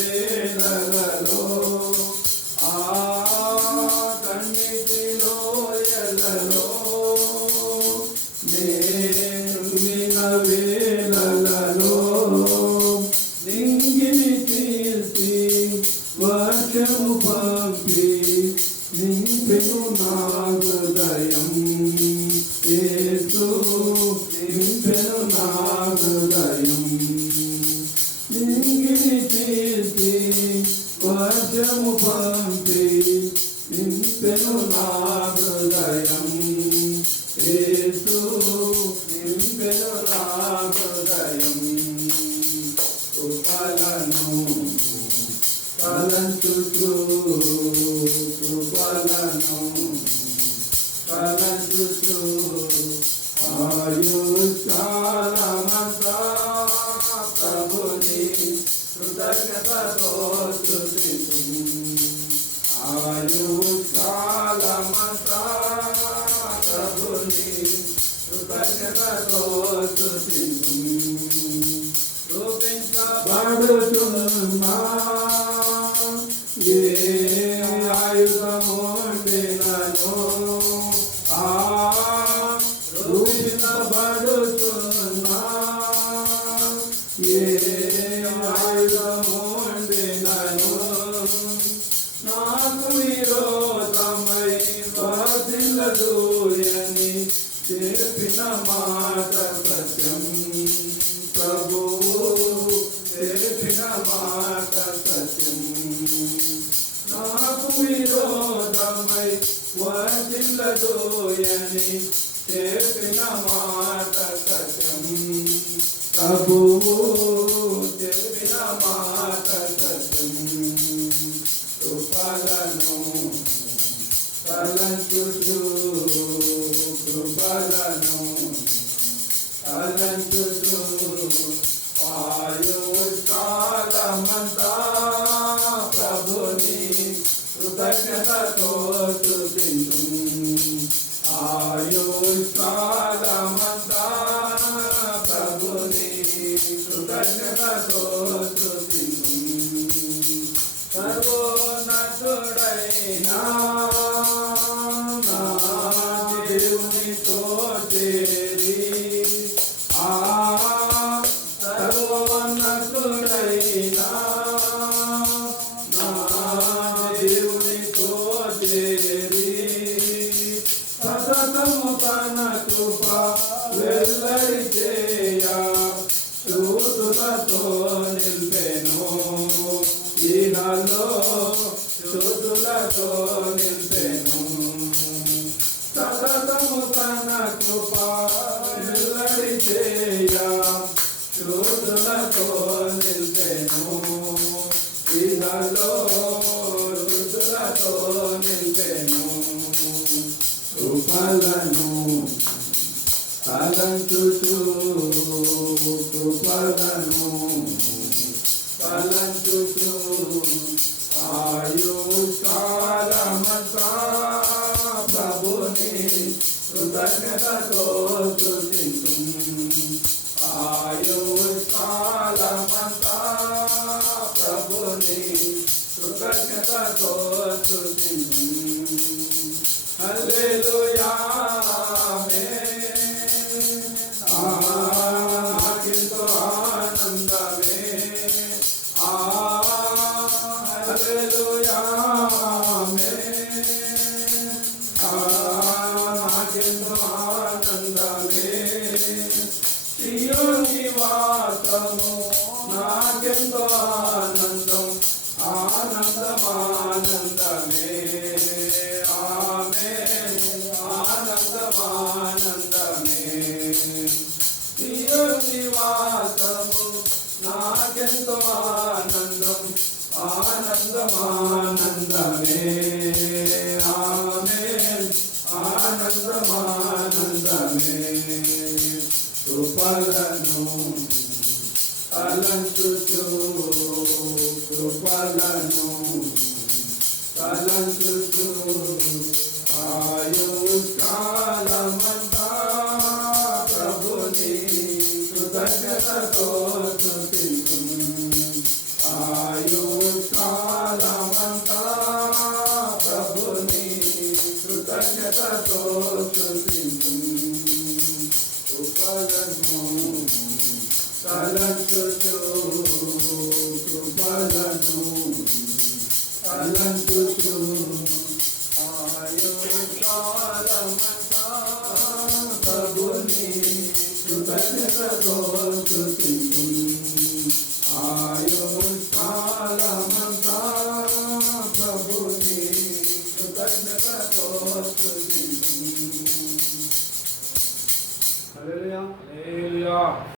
వేళలలో కన్నిటిలో ఎలలో నేను వేళలలో నింగిని తీసి వర్షము పంపి నింపెను నా హృదయం యేసు నింపెను నా హృదయం నింగిని తీసి వర్షము పంపి నింపెను నా హృదయం యేసు నింపెను నా హృదయం కృపలను కలంచుచు కృపలను కలంచుచు ఆయుష్కాలమంతా ప్రభుని కృతజ్ఞతతో స్తుతింతుము ఆయుష్కాలమంతా ప్రభుని కృతజ్ఞతతో స్తుతింతుము రూపించబడుతున్నా ఏ ఆయుధముండినను రూపించబడుతున్నా ఏ ఆయుధముండినను నాకు విరోధమై వర్ధిల్లదూయని చెప్పిన మాట సత్యం ప్రభువు చెప్పిన మాట సత్యం నాకు విరోధమై వర్ధిల్లదూయని చెప్పిన మాట సత్యం ప్రభువు చెప్పిన మాట సత్యం కృపలను కలంచుచు కృపలను కలంచుచు ఆయుష్కాలమంతా ప్రభుని కృతజ్ఞతతో స్తుతింతుము ఆయుష్కాలమంతా ప్రభుని కృతజ్ఞతతో స్తుతింతుము సర్వోన్నతుడైనా నా దేవునితో చేరి సర్వోన్నతుడైనా నా దేవునితో చేరి సతతము తన కృప వెల్లడి చేయ శోధులతో నిల్పెను ఈహలో శోధులతో నిల్పెను సతతము తన కృప వెల్లడి చేయ శోధులతో నిల్పెను ఈహలో శోధులతో నిల్పెను కృపలను కలంచుచు కృపలను కలంచుచు ఆయుష్కాలమంతా ప్రభుని కృతజ్ఞతతో స్తుతింతుము ఆయుష్కాలమంతా ప్రభుని కృతజ్ఞతతో స్తుతింతుము హల్లెలూయా నాకెంతో ఆనందమే హల్లెలూయా నాకెంతో ఆనందమే సియోను నివాసము నాకెంతో ఆనందం ఆనందమానందమే ఆనందమానందమే సియోను నివాసము నాకెంతో ఆనందం ఆనందమానందమే ఆనందమానందమే కృపలను కలంచుచు కృపలను కలంచుచు ఆయుష్కాలమంతా ప్రభుని కృతజ్ఞతతో కృతజ్ఞతతో స్తుతింతు ఆయుష్కాలమంతా ప్రభుని కృతజ్ఞతతో స్తుతింతు కృపలను తలంచుచు కృపలను తలంచుచు